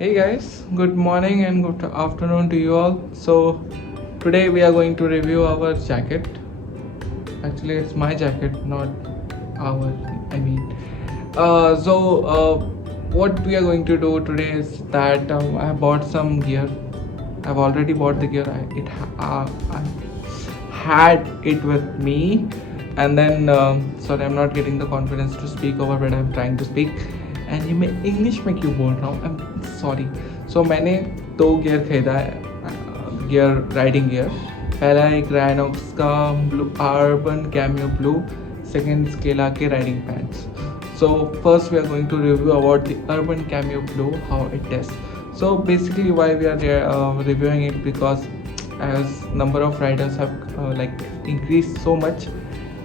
Hey guys, good morning and good afternoon to you all. So, today we are going to review our jacket. Actually, it's my jacket, not our. I mean, what we are going to do today is that I bought some gear. I've already bought the gear. I had it with me, and then sorry, I'm not getting the confidence to speak over, but I'm trying to speak. And ये मैं इंग्लिश में क्यों बोल रहा हूँ I am sorry. सो मैंने दो गियर खरीदा है, गियर राइडिंग गियर. पहला एक राइनॉक्स का blue urban cameo blue, second Scala के riding pants. So first we are going to review about the urban cameo blue, how it is. So basically why we are reviewing it because as number of riders have like increase so much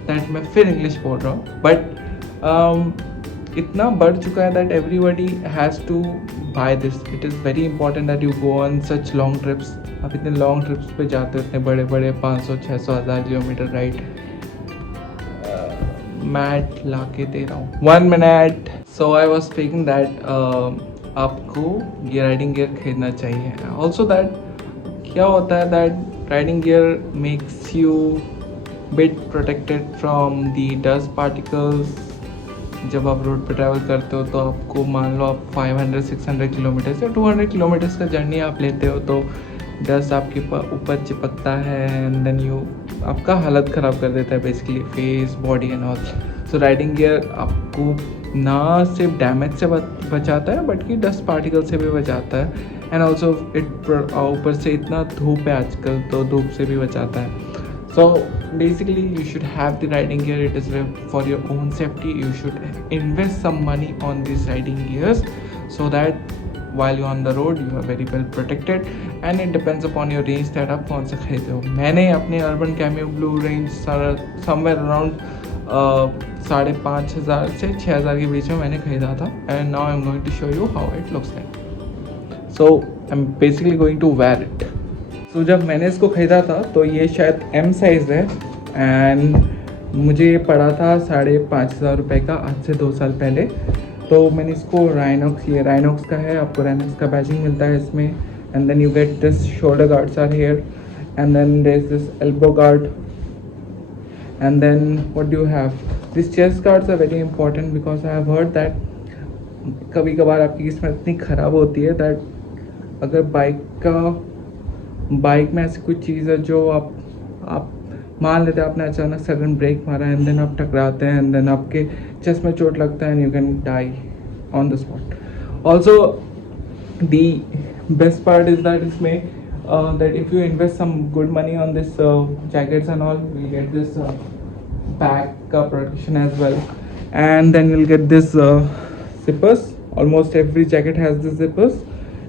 that मैं फिर इंग्लिश बोल रहा हूँ. बट इतना बढ़ चुका है that everybody has to buy this. It is very important that you go on such long trips. आप इतने लॉन्ग ट्रिप्स पे जाते हो, इतने बड़े बड़े 500 600 1000 किलोमीटर राइड. मैट ला के दे रहा हूँ 1 मिनट. सो आई वॉज स्पीकिंग दैट आपको गियर राइडिंग गियर खरीदना चाहिए. ऑल्सो दैट क्या होता है that riding gear makes you bit protected from the dust particles. जब आप रोड पे ट्रैवल करते हो तो आपको मान लो आप 500-600 किलोमीटर्स या 200 किलोमीटर्स का जर्नी आप लेते हो तो डस्ट आपके ऊपर चिपकता है एंड देन यू आपका हालत ख़राब कर देता है basically face body and all. So riding gear आपको ना सिर्फ डैमेज से बचाता है बट कि डस्ट पार्टिकल से भी बचाता है. एंड ऑल्सो इट ऊपर से इतना धूप है आजकल तो धूप से भी बचाता है. So basically you should have the riding gear. It is for your own safety. You should invest some money on these riding gears so that while you're on the road you are very well protected. And it depends upon your range that आप कौन सा खरीदते हो. मैंने अपने urban cameo blue range somewhere around 5,500 से 6,000 के बीच में मैंने खरीदा था. And now I'm going to show you how it looks like. So I'm basically going to wear it. तो जब मैंने इसको ख़रीदा था तो ये शायद M साइज़ है एंड मुझे ये पड़ा था 5,500 रुपये का आज से 2 साल पहले. तो मैंने इसको ये राइनॉक्स का है. आपको राइनॉक्स का बैजिंग मिलता है इसमें. And then you get this shoulder guards are here and then there is this elbow guard and then what do you have this chest guards are very important because I have heard that कभी कभार आपकी किस्मत इतनी ख़राब होती है दैट अगर बाइक में ऐसी कुछ चीज़ है जो आप मान लेते हैं आपने अचानक सडन ब्रेक मारा एंड देन आप टकराते हैं एंड देन आपके चेस्ट में चोट लगता है and you can die on the spot. Also the best part is that इसमें that if you invest some good money on this jackets and all will get this back का protection as well and then will get this zippers. Almost every jacket has this zippers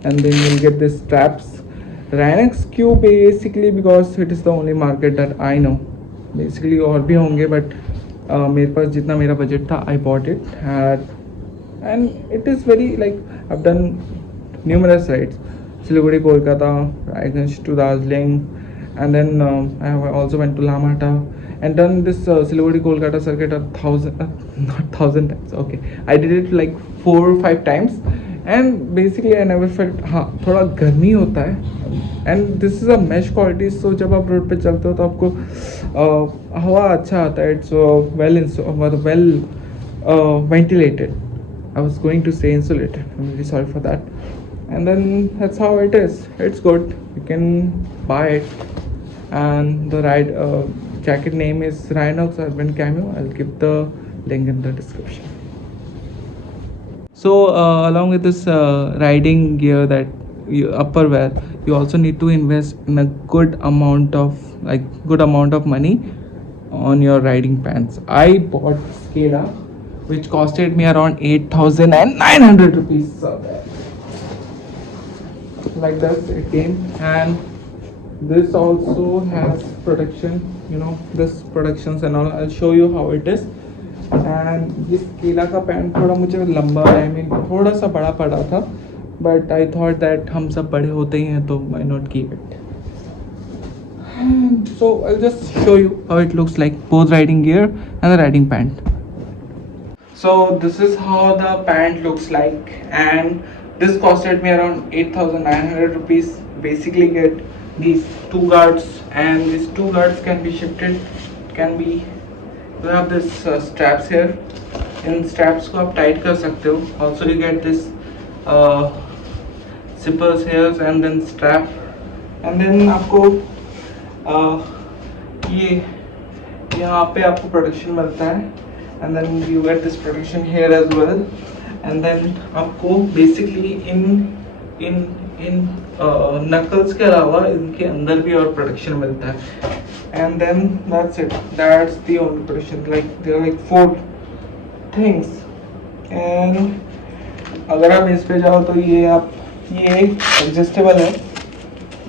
and then you'll get this straps. Rhinox Q basically because it is the only market that I know. Basically और भी होंगे but मेरे पास जितना मेरा बजट था I bought it and it is very like I've done numerous rides. Siliguri, Kolkata, Raiganj to Darjeeling and then I have also went to Lamata and done this Siliguri Kolkata circuit not thousand times. Okay, I did it like 4 or 5 times and basically I never felt हाँ थोड़ा गर्मी होता है and this is a mesh quality. So जब आप रोड पे चलते हो तो आपको हवा अच्छा आता है. It's well ventilated. I was going to say insulated. I am very sorry for that. And then that's how it is. It's good. You can buy it and the jacket name is Rhinox Urban Cameo. I'll give the link in the description. So along with this riding gear that you upperwear, you also need to invest in a good amount of money on your riding pants. I bought Scala which costed me around 8,900 rupees. Like that it came and this also has protection, this protections and all. I'll show you how it is. and this केला का पैंट थोड़ा मुझे लंबा I mean थोड़ा सा बड़ा पड़ा था but I thought that हम सब बड़े होते ही हैं तो why not keep it. So I'll just show you how it looks like, both riding gear and the riding pant. So this is how the pant looks like and This costed me around 8,900 rupees. Basically get these two guards, and these two guards can be shifted, can be, you have this straps here. इन straps को आप tight कर सकते हो. Also you get this zippers here and then strap, and then आपको ये यहाँ पे आपको प्रोटेक्शन मिलता है, and then you get this protection here as well, and then आपको basically इन नकल्स के अलावा इनके अंदर भी और प्रोटेक्शन मिलता है, and then that's it. That's the only protection. Like there are like 4 things, and अगर आप इस पे जाओ तो ये एडजस्टेबल है.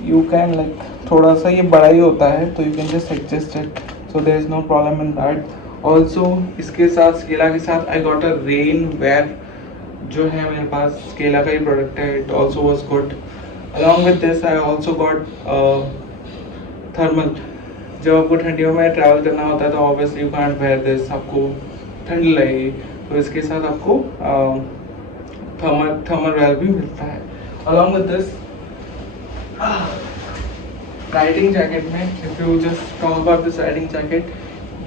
You can like थोड़ा सा ये बड़ा ही होता है तो you can just adjust it, so there is no problem in that. Also इसके साथ स्केला के साथ I got a rain wear जो है मेरे पास स्केला का ही प्रोडक्ट है. It also was good. Along with this I also got thermal. जब आपको ठंडियों में ट्रैवल करना होता है तो obviously you can't where this, आपको ठंड लगेगी, तो इसके साथ आपको थर्मल वेयर भी मिलता है. Along with this riding jacket में, if you just talk about this riding jacket,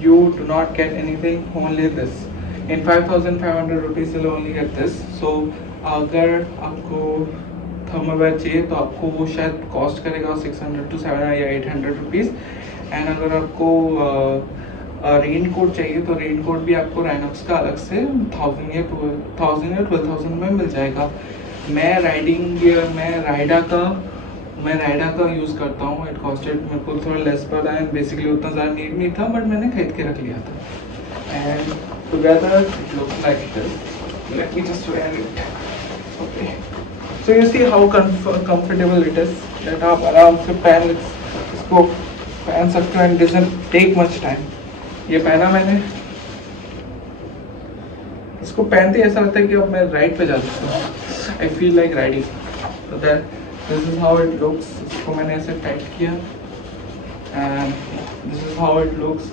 you do not get anything, only this. In 5,500 rupees you'll only get this. So अगर आपको थर्मल वेयर चाहिए तो आपको वो शायद कॉस्ट करेगा 600 to 700 या 800 रुपीज़. एंड अगर आपको रेन कोट चाहिए तो रेन कोट भी आपको राइनॉक्स का अलग से 1,000 या 12,000 में मिल जाएगा. मैं राइडा का यूज़ करता हूँ. इट कॉस्टेड मेरे को थोड़ा लेस पड़ा एंड बेसिकली उतना ज़्यादा नीड नहीं था, बट मैंने खरीद के रख लिया था. And together it looks like this. Let me just wear it. Okay, so you see how comfortable it is, that आप आराम से इसको पहन सकते हो and doesn't take much time. ये पहना मैंने, इसको पहनते ऐसा लगता है कि अब मैं राइड पे जा सकता हूँ. I feel like riding. तो that this is how it looks. इसको मैंने ऐसे टाइट किया and this is how it looks.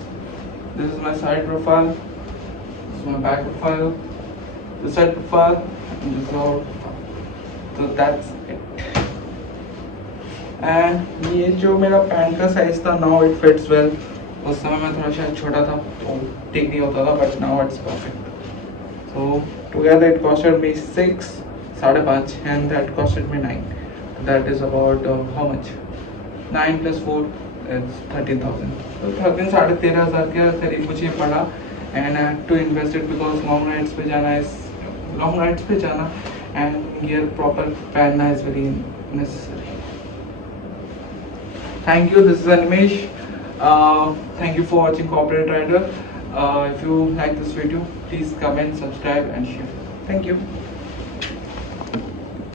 This is my side profile, this is my back profile, this side profile, this is how. तो that's it. And ये जो मेरा पैंट का साइज था, नाउ इट फिट्स वेल. उस समय मैं थोड़ा शायद छोटा था तो ठीक नहीं होता था, but now it's perfect. So together it costed me 6, 5.5 and that costed me 9. That is about how much, 9 + 4 is 13,000. तो 13,500 के करीब मुझे पड़ा. And I had to invest it because long rides पे जाना एंड गियर प्रॉपर पहनना is very necessary. Thank you. This is Animesh. Thank you for watching Corporate Rider. If you like this video, please comment, subscribe and share. Thank you.